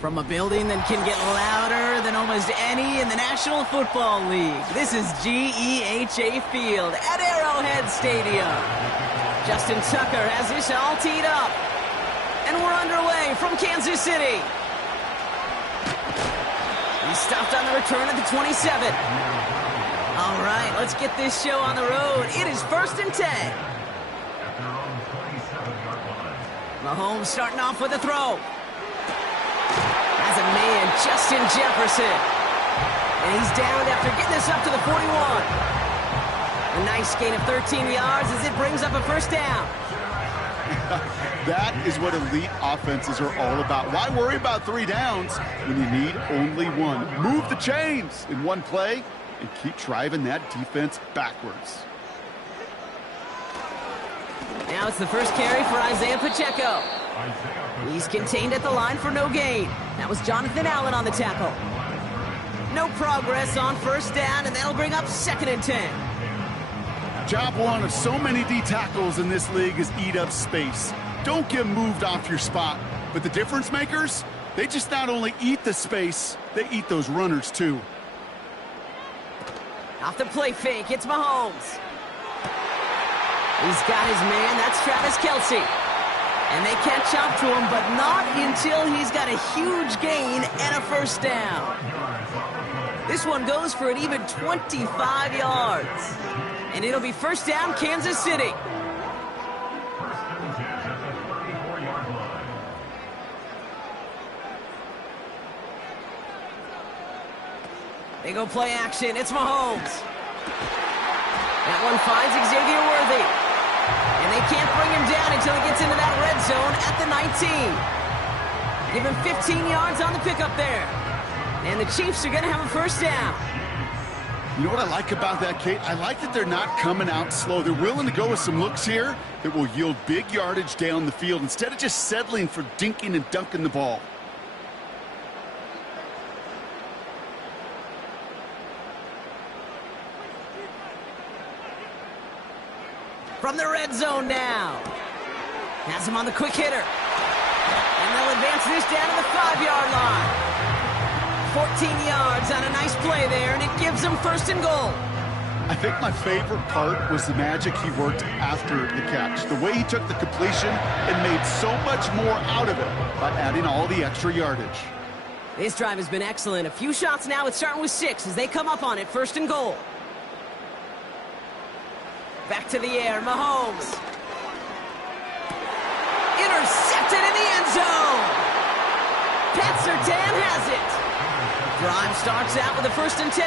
From a building that can get louder than almost any in the National Football League, this is GEHA Field at Arrowhead Stadium. Justin Tucker has this all teed up. And we're underway from Kansas City. He's stopped on the return at the 27. All right, let's get this show on the road. It is 1st and 10. Mahomes starting off with a throw. Has a man, Justin Jefferson. And he's down after getting this up to the 41. A nice gain of 13 yards as it brings up a first down. That is what elite offenses are all about. Why worry about 3 downs when you need only 1? Move the chains in one play and keep driving that defense backwards. Now it's the first carry for Isaiah Pacheco. He's contained at the line for no gain. That was Jonathan Allen on the tackle. No progress on first down, and that'll bring up 2nd and 10. Job one of so many D tackles in this league is eat up space. Don't get moved off your spot. But the difference makers, they just not only eat the space, they eat those runners too. Off the play fake, it's Mahomes. He's got his man, that's Travis Kelce. And they catch up to him, but not until he's got a huge gain and a first down. This one goes for an even 25 yards. And it'll be first down, Kansas City. They go play action. It's Mahomes. That one finds Xavier Worthy. And they can't bring him down until he gets into that red zone at the 19. Give him 15 yards on the pickup there. And the Chiefs are going to have a first down. You know what I like about that, Kate? I like that they're not coming out slow. They're willing to go with some looks here that will yield big yardage down the field instead of just settling for dinking and dunking the ball. From the red zone now. Has him on the quick hitter. And they'll advance this down to the 5-yard line. 14 yards on a nice play there, and it gives them 1st and goal. I think my favorite part was the magic he worked after the catch. The way he took the completion and made so much more out of it by adding all the extra yardage. This drive has been excellent. A few shots now. It's starting with 6 as they come up on it. 1st and goal. Back to the air, Mahomes. Intercepted in the end zone. Pat Surtain has it. Drive starts out with a 1st and 10.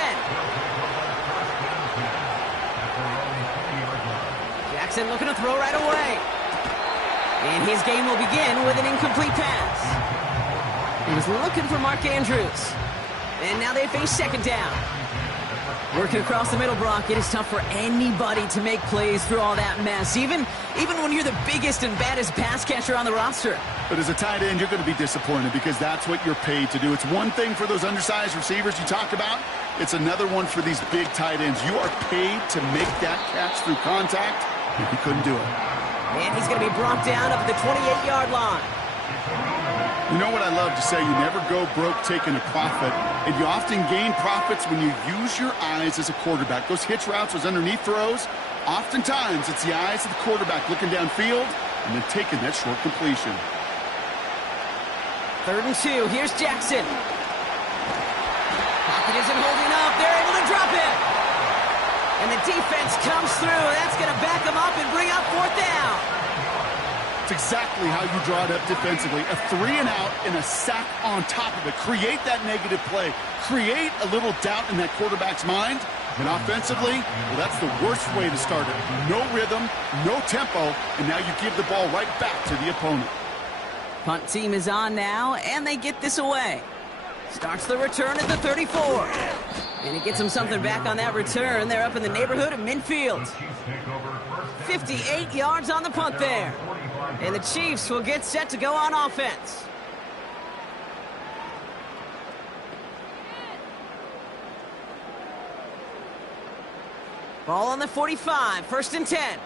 Jackson looking to throw right away. And his game will begin with an incomplete pass. He was looking for Mark Andrews. And now they face 2nd down. Working across the middle, Brock, it is tough for anybody to make plays through all that mess, even when you're the biggest and baddest pass catcher on the roster. But as a tight end, you're going to be disappointed because that's what you're paid to do. It's one thing for those undersized receivers you talked about. It's another one for these big tight ends. You are paid to make that catch through contact, and he couldn't do it. And he's going to be brought down up at the 28-yard line. You know what I love to say, you never go broke taking a profit, and you often gain profits when you use your eyes as a quarterback. Those hitch routes, those underneath throws, oftentimes it's the eyes of the quarterback looking downfield and then taking that short completion. 3rd and 2, here's Jackson. Pocket isn't holding up, they're able to drop it. And the defense comes through, that's going to back them up and bring up 4th down. It's exactly how you draw it up defensively. A 3-and-out and a sack on top of it. Create that negative play. Create a little doubt in that quarterback's mind. And offensively, well, that's the worst way to start it. No rhythm, no tempo, and now you give the ball right back to the opponent. Punt team is on now, and they get this away. Starts the return at the 34. And he gets him something back on that return. They're up in the neighborhood of midfield. 58 yards on the punt there. And the Chiefs will get set to go on offense. Ball on the 45, 1st and 10.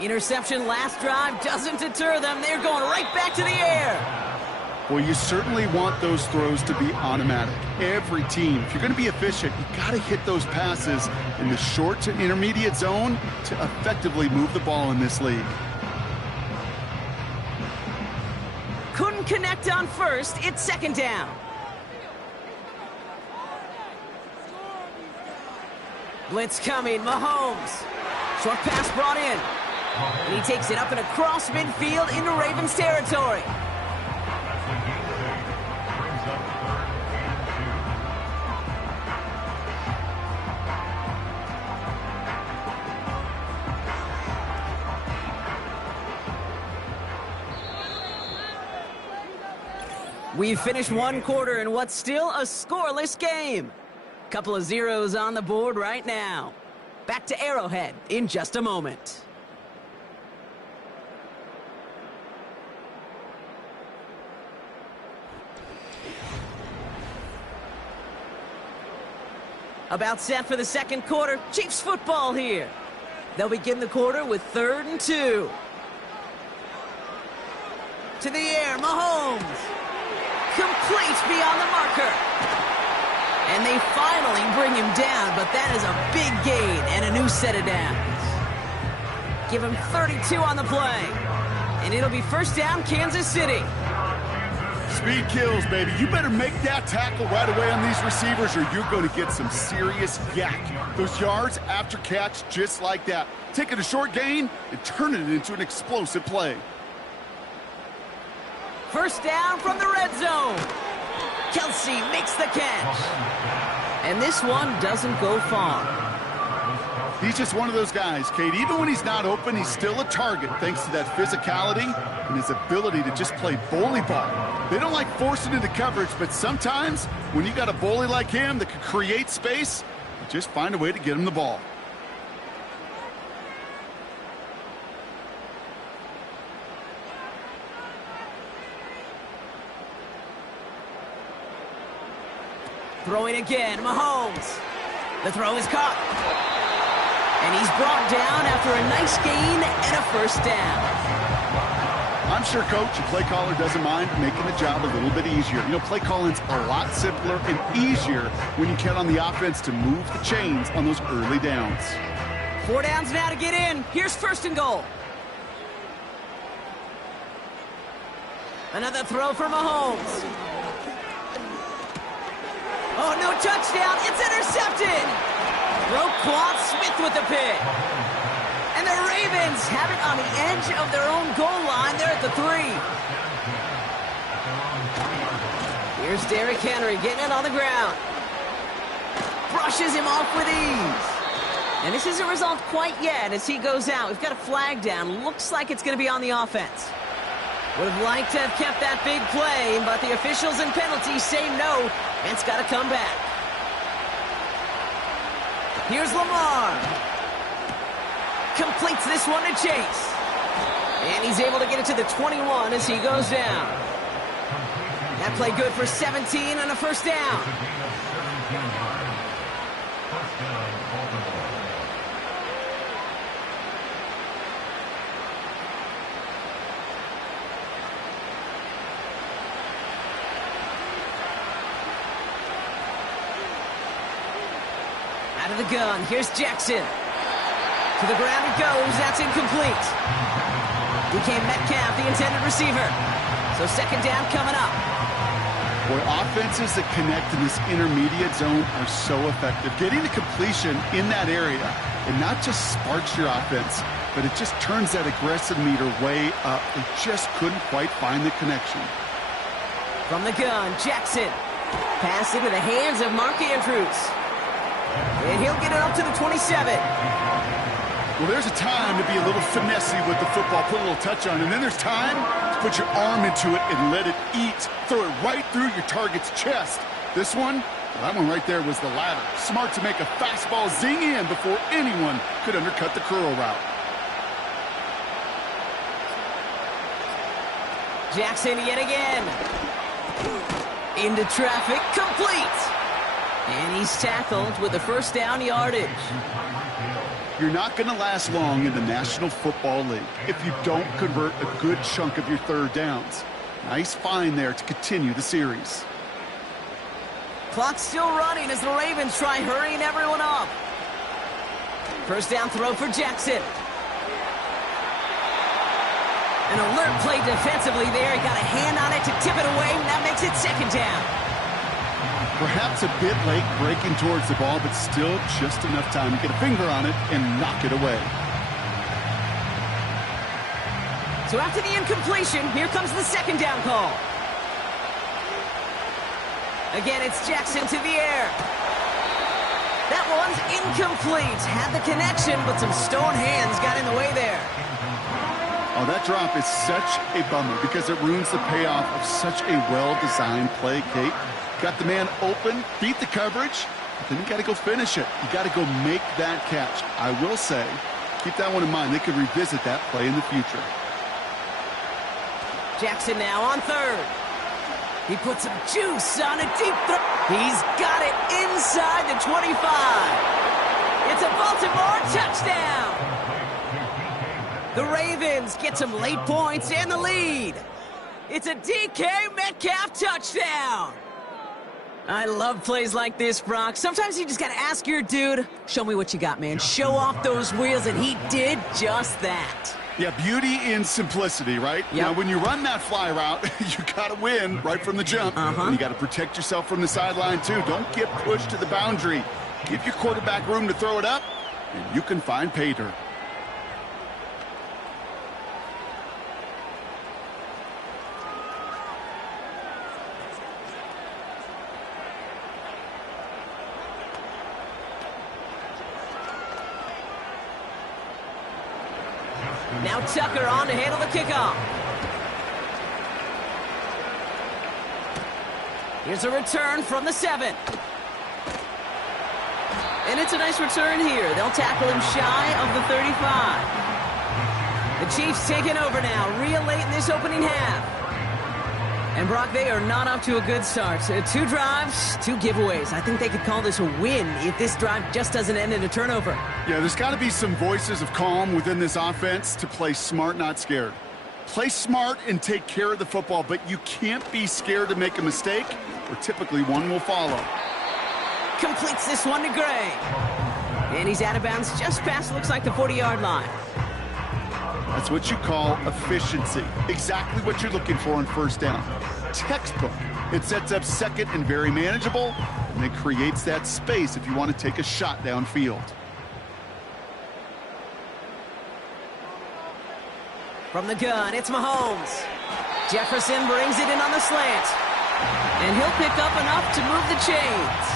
Interception last drive doesn't deter them. They're going right back to the air. Well, you certainly want those throws to be automatic. Every team, if you're going to be efficient, you got to hit those passes in the short to intermediate zone to effectively move the ball in this league. Couldn't connect on first. It's second down. Blitz coming. Mahomes. Short pass brought in. And he takes it up and across midfield into Ravens territory. We've finished one quarter in what's still a scoreless game. Couple of zeros on the board right now. Back to Arrowhead in just a moment. About set for the second quarter. Chiefs football here. They'll begin the quarter with 3rd and 2. To the air, Mahomes. Complete beyond the marker. And they finally bring him down, but that is a big gain and a new set of downs. Give him 32 on the play. And it'll be first down, Kansas City. Speed kills, baby. You better make that tackle right away on these receivers or you're going to get some serious yak. Those yards after catch just like that. Taking a short gain and turning it into an explosive play. First down from the red zone. Kelsey makes the catch. And this one doesn't go far. He's just one of those guys, Kate. Even when he's not open, he's still a target thanks to that physicality and his ability to just play bully ball. They don't like forcing into coverage, but sometimes when you got a bully like him that can create space, you just find a way to get him the ball. Throwing again, Mahomes. The throw is caught. And he's brought down after a nice gain and a first down. I'm sure, Coach, the play caller doesn't mind making the job a little bit easier. You know, play calling's a lot simpler and easier when you count on the offense to move the chains on those early downs. 4 downs now to get in. Here's first and goal. Another throw for Mahomes. Oh, no touchdown. It's intercepted. Roquan Smith with the pick. And the Ravens have it on the edge of their own goal line. They're at the 3. Here's Derrick Henry getting it on the ground. Brushes him off with ease. And this isn't resolved quite yet as he goes out. We've got a flag down. Looks like it's going to be on the offense. Would have liked to have kept that big play, but the officials and penalties say no. It's got to come back. Here's Lamar. Completes this one to Chase. And he's able to get it to the 21 as he goes down. That play good for 17 and a first down. Out of the gun, here's Jackson. To the ground it goes, that's incomplete. DK Metcalf, the intended receiver. So second down coming up. Boy, offenses that connect in this intermediate zone are so effective. Getting the completion in that area, it not just sparks your offense, but it just turns that aggressive meter way up. They just couldn't quite find the connection. From the gun, Jackson. Pass into the hands of Mark Andrews. And he'll get it up to the 27. Well, there's a time to be a little finessey with the football, put a little touch on, and then there's time to put your arm into it and let it eat. Throw it right through your target's chest. This one, well, that one right there was the latter. Smart to make a fastball zing in before anyone could undercut the curl route. Jackson yet again. Into traffic, complete. And he's tackled with the first down yardage. You're not going to last long in the National Football League if you don't convert a good chunk of your third downs. Nice find there to continue the series. Clock's still running as the Ravens try hurrying everyone up. First down throw for Jackson. An alert play defensively there. He got a hand on it to tip it away, and that makes it second down. Perhaps a bit late breaking towards the ball, but still just enough time to get a finger on it and knock it away. So after the incompletion, here comes the second down call. Again, it's Jackson to the air. That one's incomplete. Had the connection, but some stone hands got in the way there. Oh, that drop is such a bummer because it ruins the payoff of such a well-designed play, Kate. Got the man open, beat the coverage, but then you got to go finish it. You got to go make that catch. I will say, keep that one in mind. They could revisit that play in the future. Jackson now on third. He puts some juice on a deep throw. He's got it inside the 25. It's a Baltimore touchdown. The Ravens get some late points and the lead. It's a DK Metcalf touchdown. I love plays like this, Brock. Sometimes you just got to ask your dude, show me what you got, man. Show off those wheels, and he did just that. Yeah, beauty in simplicity, right? Yep. Now, when you run that fly route, you got to win right from the jump. And you got to protect yourself from the sideline, too. Don't get pushed to the boundary. Give your quarterback room to throw it up, and you can find pay dirt. Now Tucker on to handle the kickoff. Here's a return from the 7. And it's a nice return here. They'll tackle him shy of the 35. The Chiefs taking over now, real late in this opening half. And Brock, they are not off to a good start. 2 drives, 2 giveaways. I think they could call this a win if this drive just doesn't end in a turnover. Yeah, there's got to be some voices of calm within this offense to play smart, not scared. Play smart and take care of the football, but you can't be scared to make a mistake, or typically one will follow. Completes this one to Gray. And he's out of bounds just past, looks like, the 40-yard line. That's what you call efficiency. Exactly what you're looking for on first down. Textbook. It sets up second and very manageable, and it creates that space if you want to take a shot downfield. From the gun, it's Mahomes. Jefferson brings it in on the slant. And he'll pick up enough to move the chains.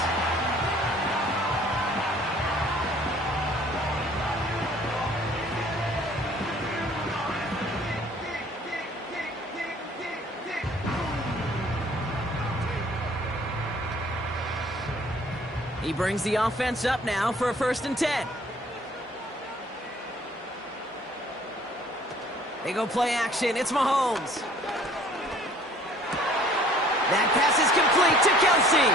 He brings the offense up now for a 1st and 10. They go play action. It's Mahomes. That pass is complete to Kelsey.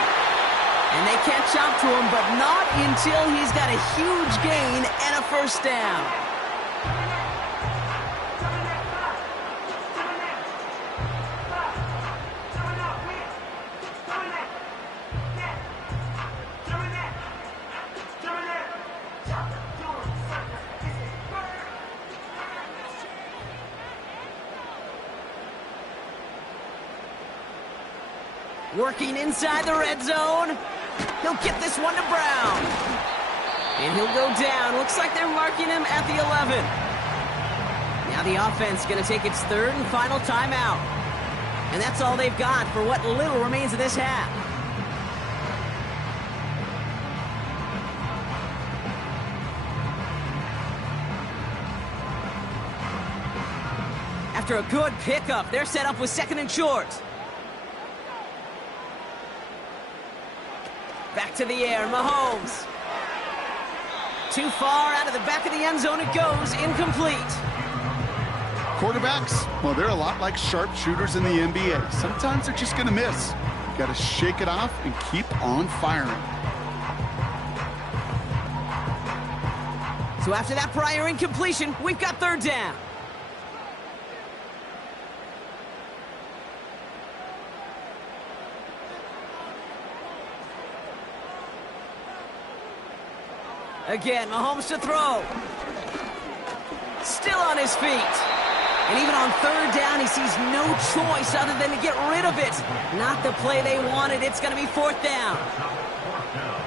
And they catch up to him, but not until he's got a huge gain and a 1st down. Working inside the red zone. He'll get this one to Brown. And he'll go down. Looks like they're marking him at the 11. Now the offense going to take its 3rd and final timeout. And that's all they've got for what little remains of this half. After a good pickup, they're set up with 2nd and short. Back to the air, Mahomes. Too far out of the back of the end zone it goes, incomplete. Quarterbacks, well, they're a lot like sharpshooters in the NBA. Sometimes they're just going to miss. You got to shake it off and keep on firing. So after that prior incompletion, we've got third down. Again, Mahomes to throw. Still on his feet. And even on third down, he sees no choice other than to get rid of it. Not the play they wanted. It's going to be fourth down.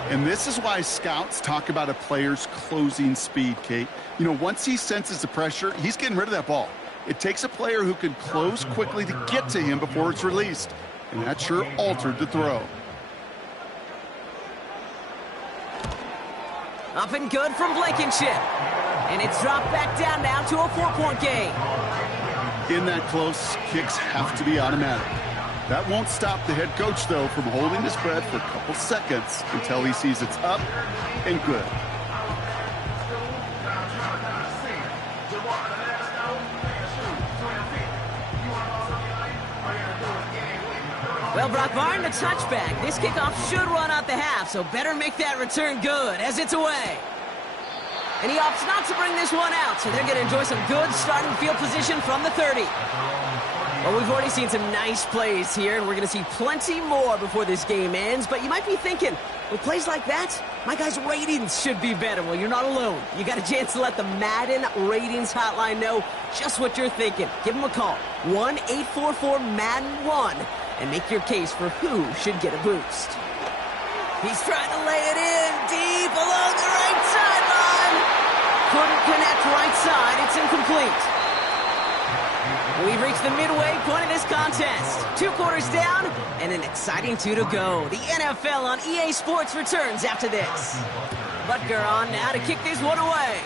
And this is why scouts talk about a player's closing speed, Kate. You know, once he senses the pressure, he's getting rid of that ball. It takes a player who can close quickly to get to him before it's released. And that sure altered the throw. Up and good from Blankenship. And it's dropped back down now to a 4-point game. In that close, kicks have to be automatic. That won't stop the head coach, though, from holding his breath for a couple seconds until he sees it's up and good. Well, Brock Martin, the touchback. This kickoff should run out the half, so better make that return good as it's away. And he opts not to bring this one out, so they're going to enjoy some good starting field position from the 30. Well, we've already seen some nice plays here, and we're going to see plenty more before this game ends. But you might be thinking, with plays like that, my guys' ratings should be better. Well, you're not alone. You got a chance to let the Madden ratings hotline know just what you're thinking. Give them a call, 1-844-MADDEN-1, and make your case for who should get a boost. He's trying to lay it in deep along the right sideline. Couldn't connect right side. It's incomplete. We've reached the midway point of this contest. 2 quarters down and an exciting 2 to go. The NFL on EA Sports returns after this. Butker on now to kick this one away.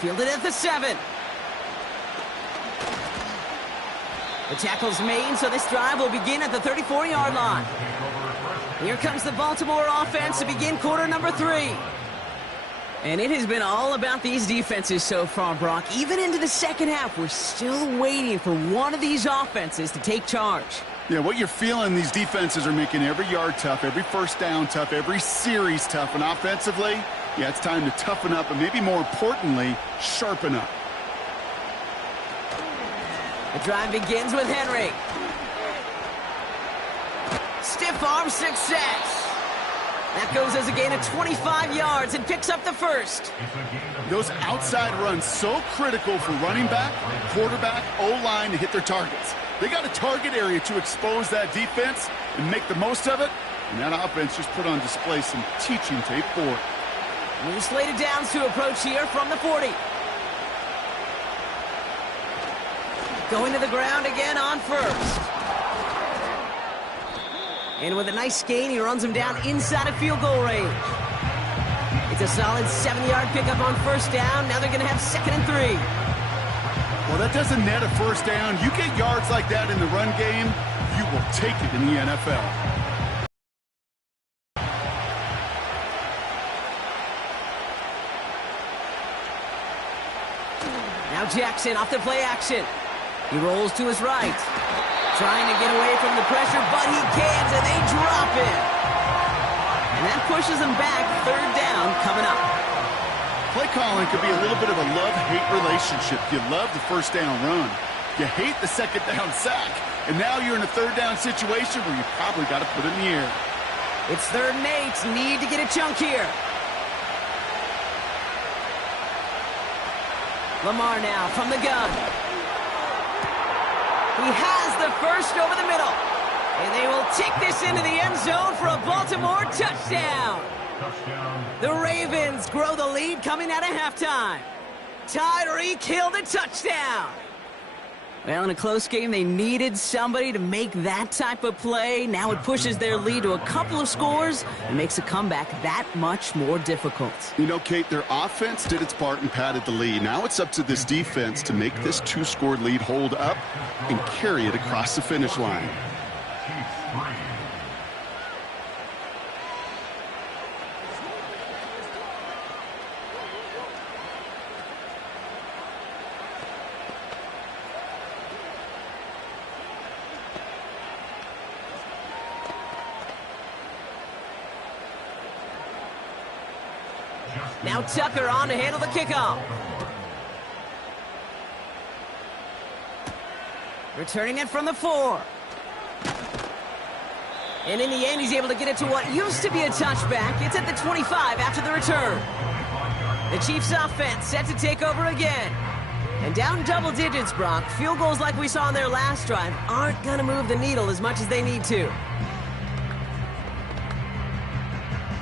Fielded at the 7. The tackle's made, so this drive will begin at the 34-yard line. Here comes the Baltimore offense to begin quarter number 3. And it has been all about these defenses so far, Brock. Even into the second half, we're still waiting for one of these offenses to take charge. Yeah, what you're feeling, these defenses are making every yard tough, every first down tough, every series tough. And offensively, yeah, it's time to toughen up and maybe more importantly, sharpen up. The drive begins with Henry. Stiff arm success. That goes as a gain of 25 yards and picks up the first. Those outside runs so critical for running back, quarterback, O-line to hit their targets. They got a target area to expose that defense and make the most of it. And that offense just put on display some teaching tape for it. New slated downs to approach here from the 40. Going to the ground again on first. And with a nice gain, he runs him down inside of field goal range. It's a solid 7-yard pickup on first down. Now they're going to have 2nd and 3. Well, that doesn't net a first down. You get yards like that in the run game, you will take it in the NFL. Now Jackson off the play action. He rolls to his right. Trying to get away from the pressure, but he can't, and they drop him. And that pushes him back. Third down coming up. Play calling could be a little bit of a love-hate relationship. You love the first down run. You hate the second down sack. And now you're in a third down situation where you probably got to put it in the air. It's 3rd and 8. Need to get a chunk here. Lamar now from the gun. He has the first over the middle. And they will take this into the end zone for a Baltimore touchdown. The Ravens grow the lead coming out of halftime. Tyreek Hill the touchdown. Well, in a close game, they needed somebody to make that type of play. Now it pushes their lead to a couple of scores and makes a comeback that much more difficult. You know, Kate, their offense did its part and padded the lead. Now it's up to this defense to make this 2-score lead hold up and carry it across the finish line. Now Tucker on to handle the kickoff. Returning it from the 4. And in the end, he's able to get it to what used to be a touchback. It's at the 25 after the return. The Chiefs offense set to take over again. And down double digits, Brock. Field goals like we saw on their last drive aren't going to move the needle as much as they need to.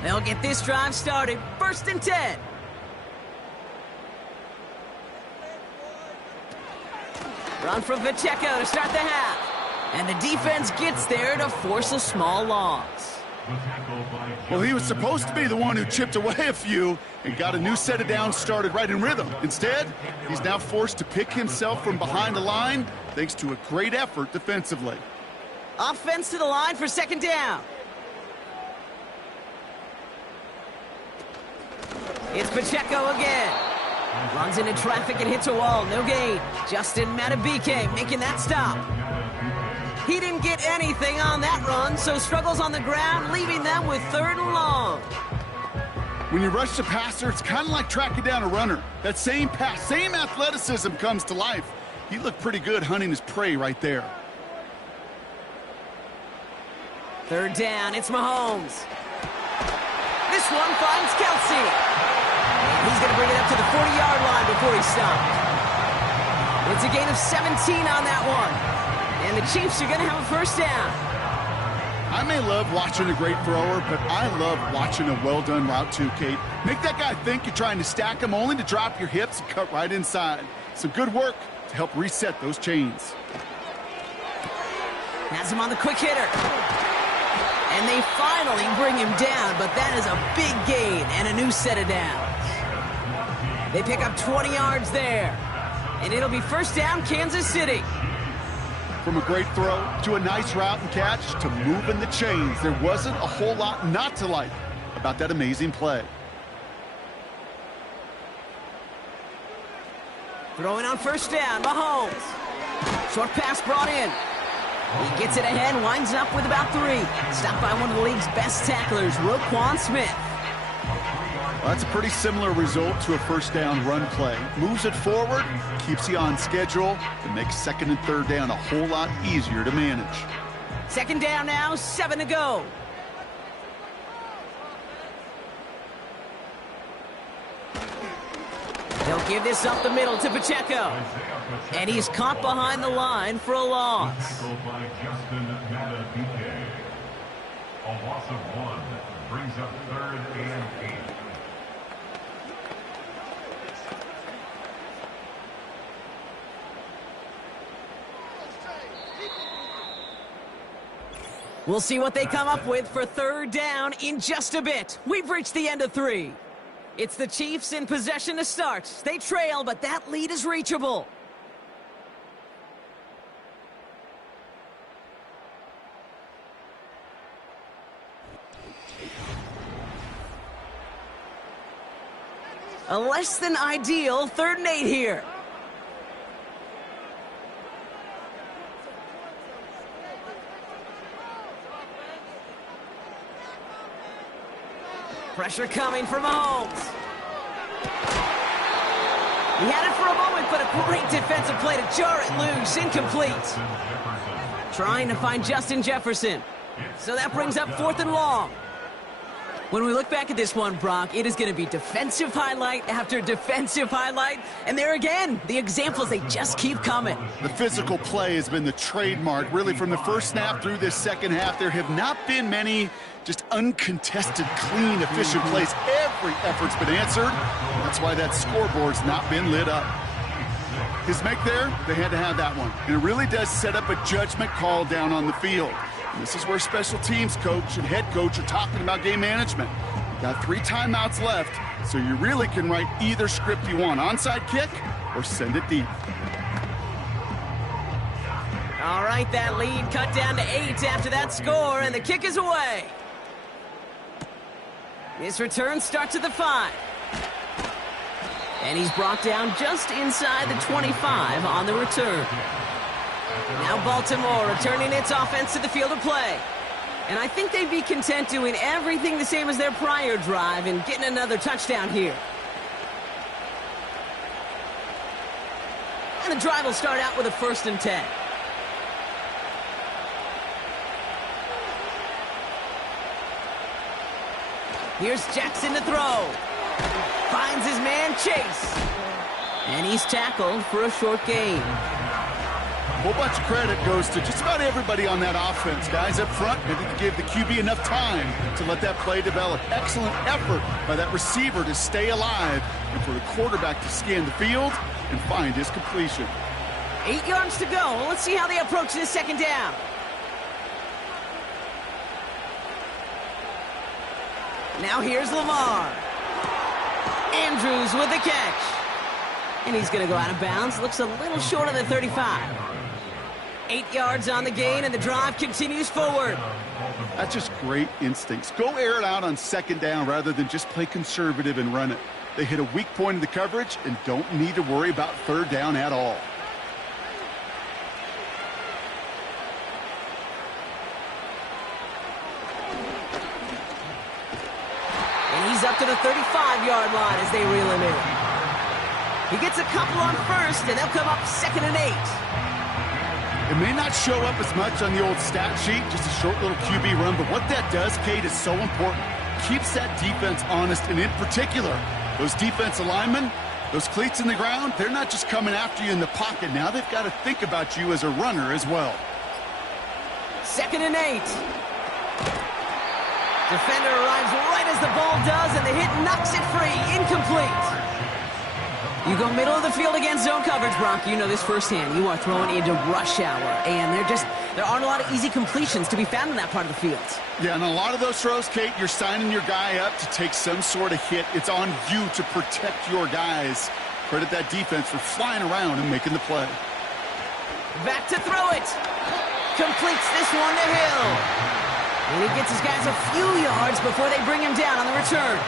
They'll get this drive started. 1st and 10. Run from Pacheco to start the half. And the defense gets there to force a small loss. Well, he was supposed to be the one who chipped away a few and got a new set of downs started right in rhythm. Instead, he's now forced to pick himself from behind the line thanks to a great effort defensively. Offense to the line for 2nd down. It's Pacheco again. Runs into traffic and hits a wall. No gain. Justin Matabike making that stop. He didn't get anything on that run, so struggles on the ground, leaving them with 3rd and long. When you rush the passer, it's kind of like tracking down a runner. That same pass, same athleticism comes to life. He looked pretty good hunting his prey right there. 3rd down, it's Mahomes. This one finds Kelsey. He's going to bring it up to the 40-yard line before he stopped. It's a gain of 17 on that one. And the Chiefs are going to have a 1st down. I may love watching a great thrower, but I love watching a well-done route too, Kate. Make that guy think you're trying to stack him only to drop your hips and cut right inside. Some good work to help reset those chains. Has him on the quick hitter. And they finally bring him down, but that is a big gain and a new set of downs. They pick up 20 yards there. And it'll be 1st down, Kansas City. From a great throw to a nice route and catch to moving the chains, there wasn't a whole lot not to like about that amazing play. Throwing on 1st down, Mahomes. Short pass brought in. He gets it ahead, winds up with about 3. Stopped by one of the league's best tacklers, Roquan Smith. Well, that's a pretty similar result to a 1st down run play. Moves it forward, keeps you on schedule, and makes 2nd and 3rd down a whole lot easier to manage. 2nd down now, 7 to go. They'll give this up the middle to Pacheco. And he's caught behind the line for a loss. A loss of 1 brings up 3rd and 8. We'll see what they come up with for 3rd down in just a bit. We've reached the end of 3. It's the Chiefs in possession to start. They trail, but that lead is reachable. A less than ideal 3rd and 8 here. Pressure coming from Mahomes. He had it for a moment, but a great defensive play to jar it loose. Incomplete. Trying to find Justin Jefferson. So that brings up 4th and long. When we look back at this one, Brock, it is going to be defensive highlight after defensive highlight. And there again, the examples, they just keep coming. The physical play has been the trademark. Really, from the 1st snap through this 2nd half, there have not been many just uncontested, clean, efficient plays. Every effort's been answered. That's why that scoreboard's not been lit up. His make there, they had to have that one. And it really does set up a judgment call down on the field. And this is where special teams coach and head coach are talking about game management. You've got 3 timeouts left, so you really can write either script you want. Onside kick or send it deep. All right, that lead cut down to 8 after that score, and the kick is away. His return starts at the 5. And he's brought down just inside the 25 on the return. Now Baltimore returning its offense to the field of play. And I think they'd be content doing everything the same as their prior drive and getting another touchdown here. And the drive will start out with a 1st and 10. Here's Jackson to throw. Finds his man Chase. And he's tackled for a short gain. A whole bunch of credit goes to just about everybody on that offense. Guys up front, they didn't give the QB enough time to let that play develop. Excellent effort by that receiver to stay alive and for the quarterback to scan the field and find his completion. 8 yards to go. Let's see how they approach this 2nd down. Now here's Lamar. Andrews with the catch. And he's going to go out of bounds. Looks a little short of the 35. 8 yards on the gain, and the drive continues forward. That's just great instincts. Go air it out on 2nd down rather than just play conservative and run it. They hit a weak point in the coverage and don't need to worry about 3rd down at all. And he's up to the 35-yard line as they reel him in. He gets a couple on 1st, and they'll come up 2nd and 8. It may not show up as much on the old stat sheet, just a short little QB run, but what that does, Kate, is so important. Keeps that defense honest, and in particular, those defensive linemen, those cleats in the ground, they're not just coming after you in the pocket. Now they've got to think about you as a runner as well. 2nd and 8. Defender arrives right as the ball does, and the hit knocks it free. Incomplete. You go middle of the field against zone coverage, Brock. You know this firsthand. You are throwing into rush hour, and there aren't a lot of easy completions to be found in that part of the field. Yeah, and a lot of those throws, Kate, you're signing your guy up to take some sort of hit. It's on you to protect your guys. Credit that defense for flying around and making the play. Back to throw it. Completes this one to Hill. And he gets his guys a few yards before they bring him down on the return.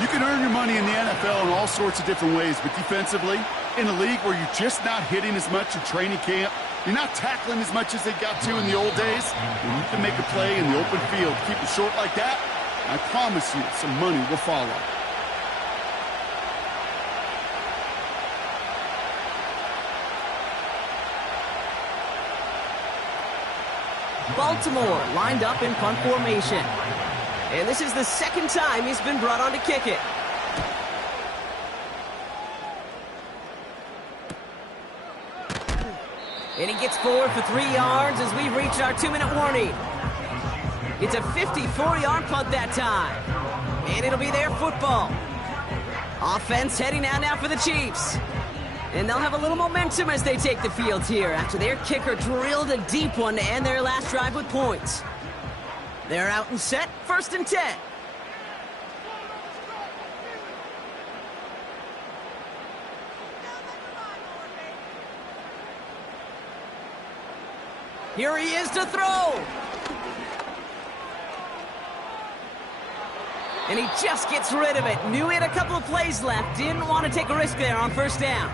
You can earn your money in the NFL in all sorts of different ways, but defensively, in a league where you're just not hitting as much in training camp, you're not tackling as much as they got to in the old days, when you can make a play in the open field, keep it short like that, I promise you some money will follow. Baltimore lined up in punt formation. And this is the 2nd time he's been brought on to kick it. And he gets forward for 3 yards as we've reached our 2-minute warning. It's a 54-yard punt that time. And it'll be their football. Offense heading out now for the Chiefs. And they'll have a little momentum as they take the field here after their kicker drilled a deep one to end their last drive with points. They're out and set, 1st and 10. Here he is to throw. And he just gets rid of it. Knew he had a couple of plays left. Didn't want to take a risk there on 1st down.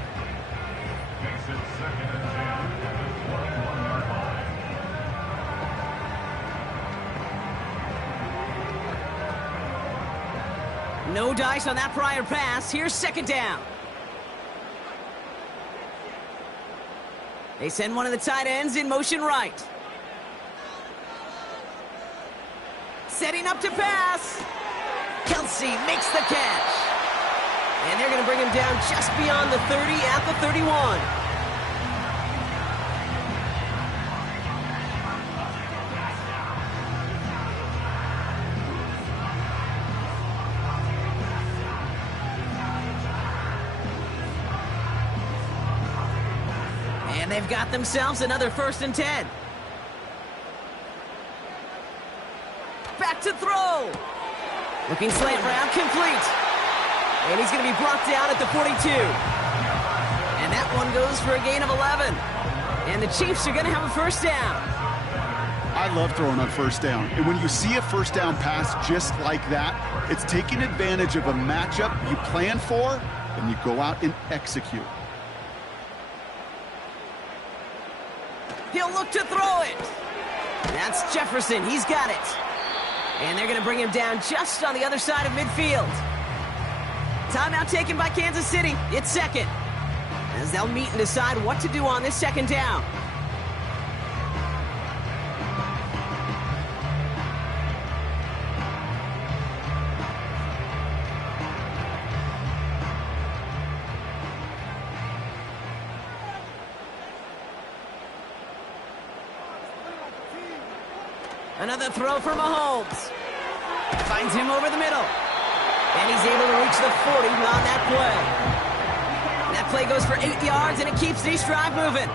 No dice on that prior pass. Here's 2nd down. They send one of the tight ends in motion right. Setting up to pass. Kelsey makes the catch. And they're going to bring him down just beyond the 30 at the 31. And they've got themselves another 1st and 10. Back to throw. Looking slant route, complete. And he's going to be brought down at the 42. And that one goes for a gain of 11. And the Chiefs are going to have a 1st down. I love throwing on 1st down. And when you see a 1st down pass just like that, it's taking advantage of a matchup you plan for, and you go out and execute. He'll look to throw it. That's Jefferson. He's got it. And they're going to bring him down just on the other side of midfield. Timeout taken by Kansas City. It's second, as they'll meet and decide what to do on this second down. Another throw for Mahomes. Finds him over the middle. And he's able to reach the 40 on that play. That play goes for 8 yards, and it keeps this drive moving.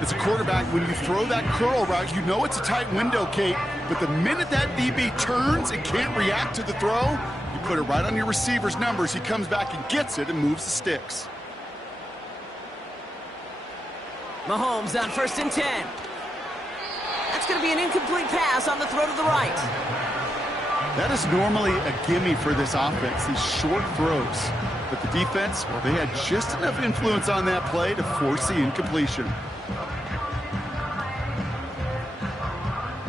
As a quarterback, when you throw that curl route, you know it's a tight window, Kate. But the minute that DB turns and can't react to the throw, you put it right on your receiver's numbers. He comes back and gets it and moves the sticks. Mahomes on 1st and 10. That's going to be an incomplete pass on the throw to the right. That is normally a gimme for this offense, these short throws. But the defense, well, they had just enough influence on that play to force the incompletion.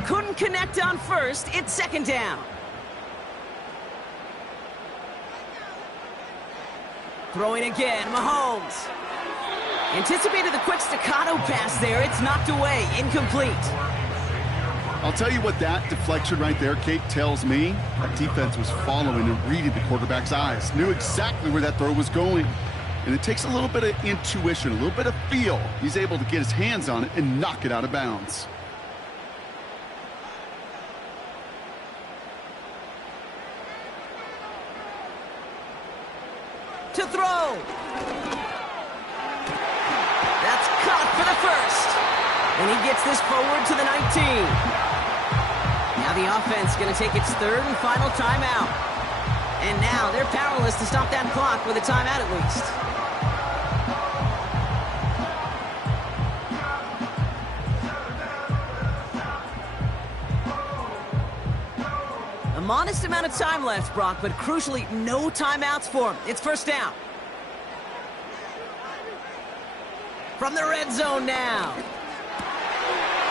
Couldn't connect on 1st. It's 2nd down. Throwing again, Mahomes. Anticipated the quick staccato pass there. It's knocked away, incomplete. I'll tell you what that deflection right there, Kate, tells me. That defense was following and reading the quarterback's eyes, knew exactly where that throw was going. And it takes a little bit of intuition, a little bit of feel. He's able to get his hands on it and knock it out of bounds. To throw. That's caught for the 1st. And he gets this forward to the 19. Now the offense going to take its 3rd and final timeout. And now they're powerless to stop that clock with a timeout at least. A modest amount of time left, Brock, but crucially no timeouts for him. It's 1st down. From the red zone now.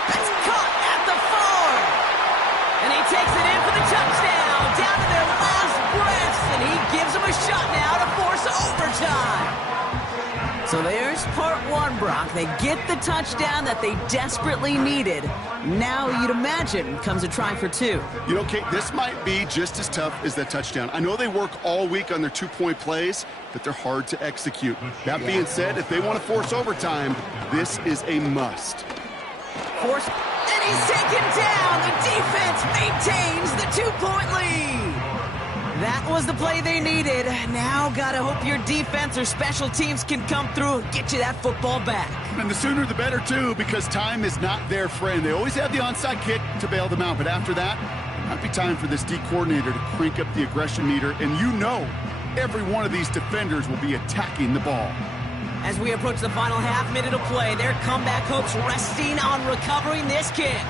That's caught at the 4. And he takes it in for the touchdown, down to their last breaths, and he gives them a shot now to force overtime. So there's part 1, Brock. They get the touchdown that they desperately needed. Now, you'd imagine, comes a try for 2. You know, Kate, this might be just as tough as that touchdown. I know they work all week on their 2-point plays, but they're hard to execute. That being said, if they want to force overtime, this is a must. Force. And he's taken down. The defense maintains the 2-point lead. That was the play they needed. Now gotta hope your defense or special teams can come through and get you that football back. And the sooner the better, too, because time is not their friend. They always have the onside kick to bail them out. But after that, it might be time for this D coordinator to crank up the aggression meter. And you know every one of these defenders will be attacking the ball. As we approach the final half-minute of play, their comeback hopes resting on recovering this kick.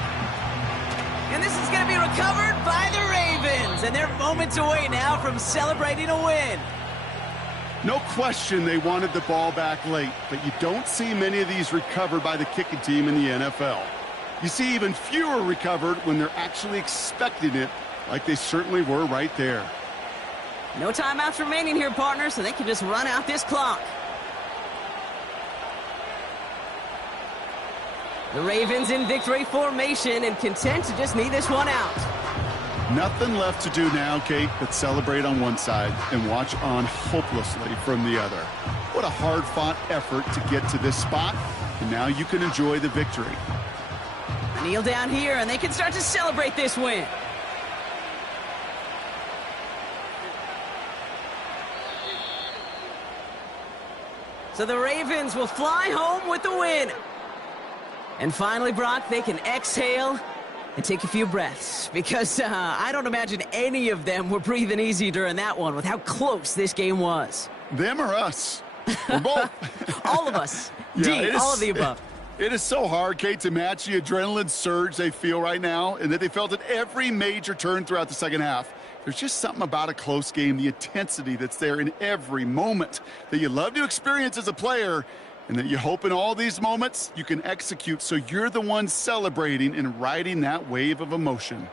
And this is going to be recovered by the Ravens. And they're moments away now from celebrating a win. No question they wanted the ball back late, but you don't see many of these recovered by the kicking team in the NFL. You see even fewer recovered when they're actually expecting it, like they certainly were right there. No timeouts remaining here, partner, so they can just run out this clock. The Ravens in victory formation and content to just need this one out. Nothing left to do now, Kate, but celebrate on one side and watch on hopelessly from the other. What a hard-fought effort to get to this spot, and now you can enjoy the victory. Kneel down here, and they can start to celebrate this win. So the Ravens will fly home with the win. And finally, Brock, they can exhale and take a few breaths, because I don't imagine any of them were breathing easy during that one with how close this game was. Them or us? We're both. All of us. Yeah, all of the above. It is so hard, Kate, to match the adrenaline surge they feel right now and that they felt at every major turn throughout the second half. There's just something about a close game, the intensity that's there in every moment that you love to experience as a player. And that you hope in all these moments you can execute so you're the one celebrating and riding that wave of emotion.